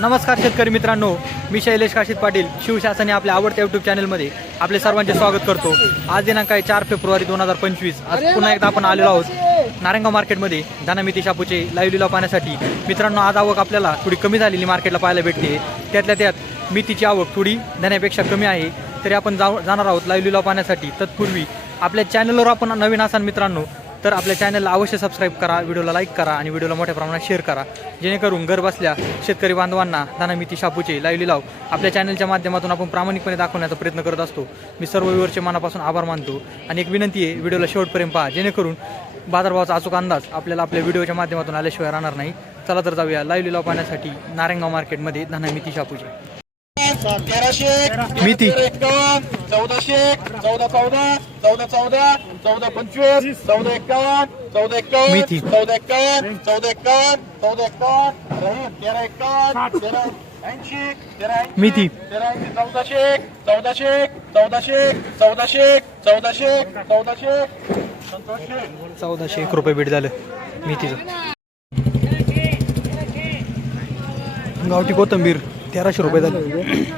नमस्कार शेतकरी मित्रांनो मी शैलेश काशीत पाटील शिवशासनी आपल्या आवडत्या यूट्यूब चॅनलमध्ये आपले सर्वांचे स्वागत करतो. आज दिनांक आहे चार फेब्रुवारी दोन हजार पंचवीस. आज पुन्हा एकदा आपण आलेलो आहोत नारायणगाव मार्केटमध्ये. धनामिती शापूचे लाईव्ह लिलाव पाहण्यासाठी. मित्रांनो आज आवक आपल्याला थोडी कमी झालेली मार्केटला पाहायला भेटते. त्यातल्या त्यात मेथीची आवक थोडी धण्यापेक्षा कमी आहे. तरी आपण जाऊ जाणार आहोत लाईव्ह लिलाव पाहण्यासाठी. तत्पूर्वी आपल्या चॅनलवर आपण नवीन असाल मित्रांनो तर आपल्या चॅनलला अवश्य सबस्क्राईब करा व्हिडिओला लाईक करा आणि व्हिडिओला मोठ्या प्रमाणात शेअर करा. जेणेकरून घर बसल्या शेतकरी बांधवांना दानामिती शापूचे लाईव्ह लिलाव आपल्या चॅनलच्या माध्यमातून आपण प्रामाणिकपणे दाखवण्याचा प्रयत्न करत असतो. मी सर्व व्ह्यूवरचे मनापासून आभार मानतो आणि एक विनंती आहे व्हिडिओला शेवटपर्यंत पहा जेणेकरून बाजारभावाचा अचूक अंदाज आपल्याला आपल्या व्हिडिओच्या माध्यमातून आल्याशिवाय राहणार नाही. चला तर जाऊया लाईव्ह लिलाव पाहण्यासाठी नारायणगाव मार्केटमध्ये धनामिती शापूचे. तेराशे मिती. चौदाशे चौदा चौदा चौदा चौदा चौदा पंचवीस चौदा एकावन्न चौदा एकावन्न मिती. चौदा एकावन्न चौदा एकावन्न चौदा एकावन्न रहीम, तेरा एकावन्न तेरा ऐंशी तेरा ऐंशी. तेरा ऐंशी चौदाशे चौदाशे चौदाशे चौदाशे चौदाशे चौदाशे संतोषे चौदाशे एक रुपये भेट झालं. मेथीचं गावठी कोथंबीर तेराशे रुपये झाले.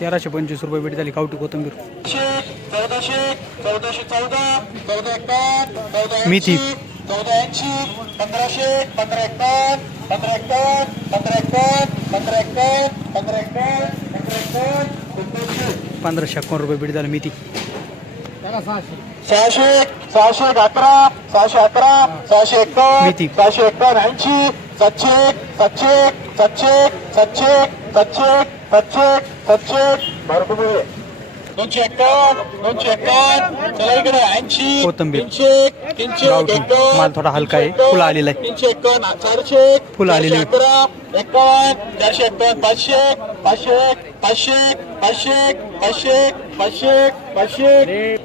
तेराशे पंचवीस रुपये भेट झाली गावठी कोथंबीर चौदाशे चौदा. ऐंशी पंधराशे पंधरा एकावन्न पंधरा एकावन्न पंधरा एकावन्न पंधरा एकावन्न पंधरा एकावन्न पंधरा एकावन्न पंधराशे अकावन्न रुपये भेट झालं मेथी सहाशे सहाशे एक अकरा सहाशे अकरा सहाशे एकावन्न मिती. सहाशे एकावन्न ऐंशी सातशे सातशे सातशे सातशे सातशे बरं तुम्ही दोनशे एकावन्न दोनशे एकावन्न चला इकडे ऐंशी कोथिंबीर. तीनशे एक, तीनशे माल थोडा हलका आहे. फुलं आलेलं आहे. तीनशे एकावन्न चारशे एक, फुलं आलेली अकरा एकावन्न चारशे एकावन्न पाचशे पाचशे पाचशे पाचशे पाचशे पाचशे पाचशे.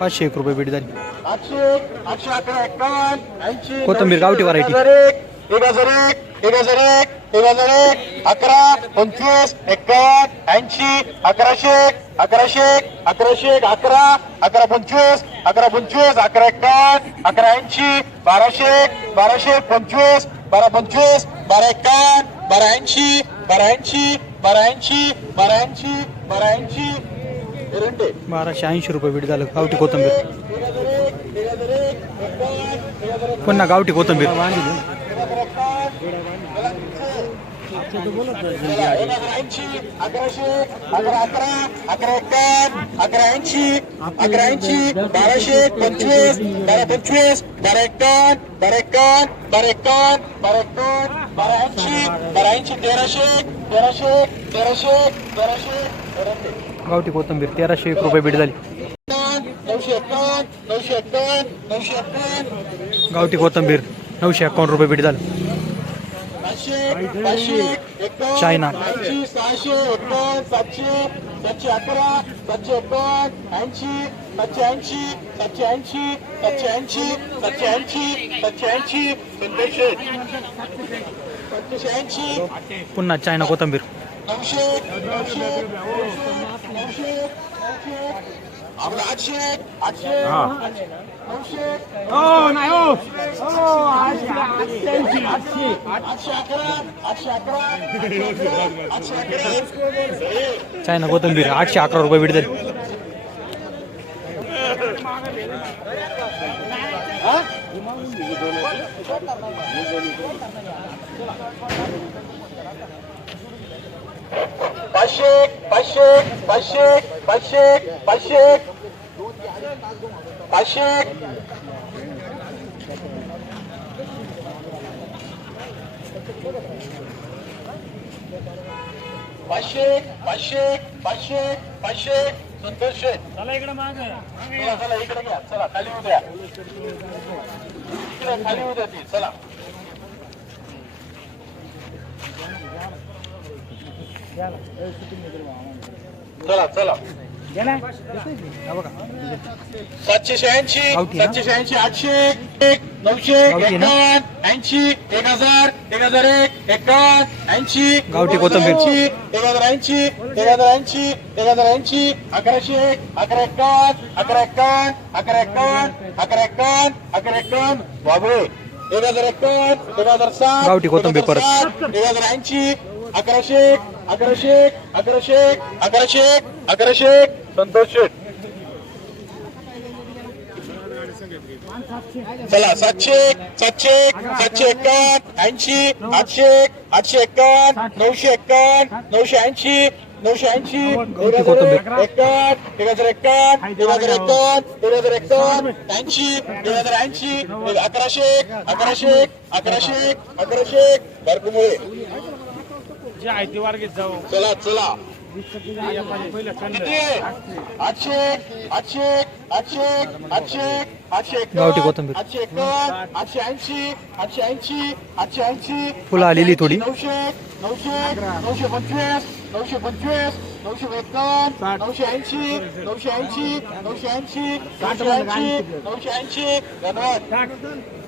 पाचशे एक रुपये भेट झाली आठशे आठशे अकरा एकावन्न ऐंशी कोथिंबीर गावठी variety. एक हजार एक एक हजार एक अकरा पंचवीस एकावन्न ऐंशी अकराशे अकराशे अकराशे एक, अकरा अकरा पंचवीस अकरा पंचवीस अकरा एकावन्न अकरा ऐंशी बाराशे बाराशे पंचवीस बारा पंचवीस बारा एकावन्न बारा ऐंशी बारा ऐंशी बारा ऐंशी बारा ऐंशी बारा ऐंशी. बाराशे ऐंशी रुपये भेट झालं. गावठी कोथंबीर. पुन्हा गावठी कोथंबीर. अकराशे अकरा अकरा अकरा अकरा ऐंशी अकरा ऐंशी बाराशे पंचवीस बारा पंचवीस बारा एकावन्न बारा एकावन्न बारा एकावन्न बारा एकावन्न बारा ऐंशी बारा ऐंशी तेराशे तेराशे तेराशे तेराशे गावठी कोथंबीर तेराशे एक रुपये भेट झाली. नऊशे एकावन्न नऊशे एकावन्न नऊशे एकावन्न गावठी कोथंबीर नऊशे अकावन्न रुपये भेट झालं. चायना. ऐंशी सहाशे एकोण सातशे सातशे अकरा सातशे एकोण ऐंशी सातशे ऐंशी सातशे ऐंशी सातशे ऐंशी सातशे ऐंशी सातशे ऐंशी पंधराशे सातशे ऐंशी पुन्हा चायना कोथंबीर नऊशे नऊशे नऊशे नऊशे हो. नाही हो. काय ना कोथंबीर आठशे अकरा रुपये भेट झाली पाचशे पाचशे पाचशे पाचशे पाचशे पाचशे पाचशे पाचशे पाचशे पाचशे शेठ. चला इकडे माग. चला चला इकडे घ्या. चला खाली उद्या इकडे खाली उद्या ती. चला. चला चला सातशे शहाऐंशी? सातशे शहाऐंशी आठशे एक नऊशे? एकावन्न ऐंशी एक हजार एक हजार एक एकावन्न ऐंशी गावठी कोथिंबीर. ऐंशी एक हजार ऐंशी एक हजार ऐंशी एक हजार ऐंशी अकराशे एक अकरा एकावन्न अकरा एकावन्न अकरा एकावन्न अकरा एकावन्न अकरा एकावन्न बाबू एक हजार एकावन्न एक हजार सात गावठी कोथिंबीर परत. एक हजार ऐंशी अकराशे एक अकराशे अकराशे अकराशे अकराशे संतोष शेठ चला सातशे सातशे सातशे एक्कावन्न ऐंशी आठशे आठशे एक्कावन्न नऊशे एक्कावन्न नऊशे ऐंशी नऊशे ऐंशी दोन हजार एक्कावन्न एक हजार एक्कावन्न दोन हजार एक्कावन्न दोन हजार एक्कावन्न ऐंशी दोन हजार ऐंशी अकराशे अकराशे अकराशे अकराशे भरपूर जे आहे ते वारगीत जाऊ. चला चला? आठशे आठशे आठशे आठशे आठशे गावठी कोथिंबीर. आठशे ऐंशी आठशे ऐंशी आठशे ऐंशी फुलं आलेली थोडी. नऊशे नऊशे नऊशे पंचवीस नऊशे पंचवीस नऊशे एकावन्न नऊशे ऐंशी नऊशे ऐंशी नऊशे ऐंशी नऊशे ऐंशी नऊशे ऐंशी. धन्यवाद.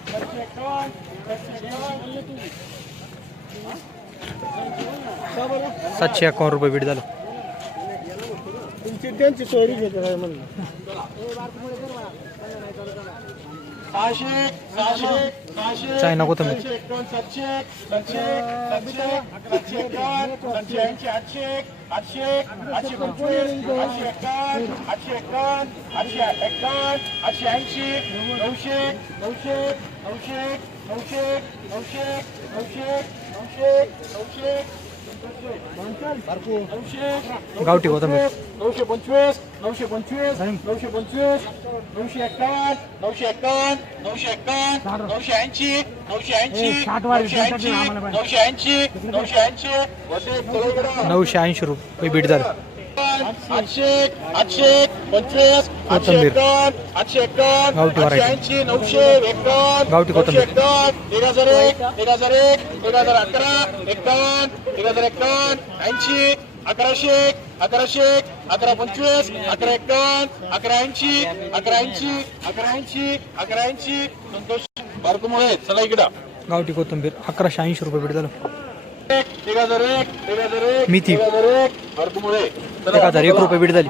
सातशे अकावन्न रुपये भेट झालं. तुमची त्यांची सोयरी घेते काय म्हणलं. चायना कोथंबीर. आठशे आठशे पंचवीस आठशे एकावन्न आठशे एकावन्न आठशे एकावन्न आठशे ऐंशी नऊशे नऊशे नऊशे नऊशे नऊशे नऊशे नऊशे नऊशे नऊशे गावठी कोथिंबीर. नऊशे पंचवीस नऊशे पंचवीस नऊशे पंचवीस नऊशे एकावन्न नऊशे एकावन्न नऊशे एकावन्न नऊशे ऐंशी नऊशे ऐंशी नऊशे ऐंशी. नऊशे ऐंशी नऊशे ऐंशी रुपये भेट झालं आठशे आठशे पंचवीस आठशे. एकावन्न आठशे एकावन्न आठशे. ऐंशी नऊशे एकावन्न नऊशे. एकावन्न एक हजार एक एक हजार एक एक हजार अकरा एकावन्न एक हजार एकावन्न ऐंशी अकराशे एक अकराशे एक अकरा पंचवीस अकरा एकावन्न अकरा ऐंशी अकरा ऐंशी अकरा ऐंशी अकरा ऐंशी संतोष बारकुमुळे चला इकडं गावठी कोथिंबीर अकराशे ऐंशी रुपये भेट झालं एक एक हजार एक एक हजार एक. एक हजार एक चला, एक हजार एक. रुपये भेट झाली.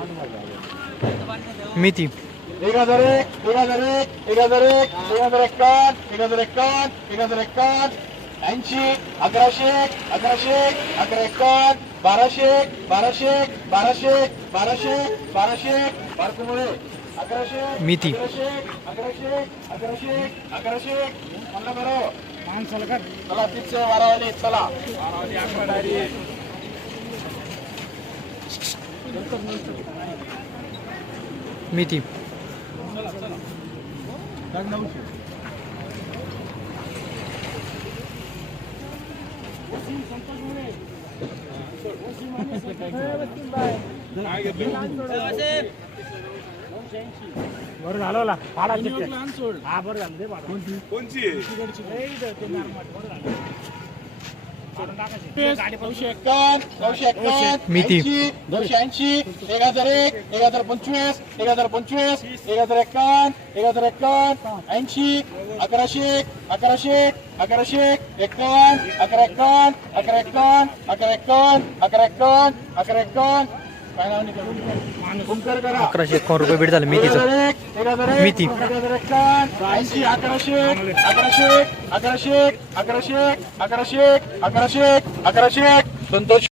मेथी एक हजार एक एक हजार एक एक हजार एक एक हजार एकावन्न एक हजार एकावन्न एक हजार एकावन्न ऐंशी अकराशे एक अकराशे एक अकरा एकावन्न बाराशे एक बाराशे एक बाराशे एक बाराशे एक बाराशे एक. बारकुमुळे अकराशे एक, मेथी. अकराशे एक अकराशे एक अकराशे म्हणलं बरं. माणसाला चला तिथचे वारावले चला. मेथी बरं झालं ना पाडा हा बरं झालं दे पाडा कोणती नऊशे एकावन्न नऊशे एकावन्न मेथी. ऐंशी, दोनशे ऐंशी एक हजार एक एक हजार पंचवीस एक हजार पंचवीस एक हजार एकावन्न एक हजार एकावन्न ऐंशी अकराशे एक अकराशे एक अकराशे एक अकरा एकावन्न अकरा एकावन्न अकरा एकावन्न अकरा एकावन्न अकरा एकावन्न अकराशे एकावन्न रुपये भेट झाले मेथीचं. मेथी. ऐंशी अकराशे अकराशे अकराशे अकराशे अकराशे अकराशे अकराशे संतोष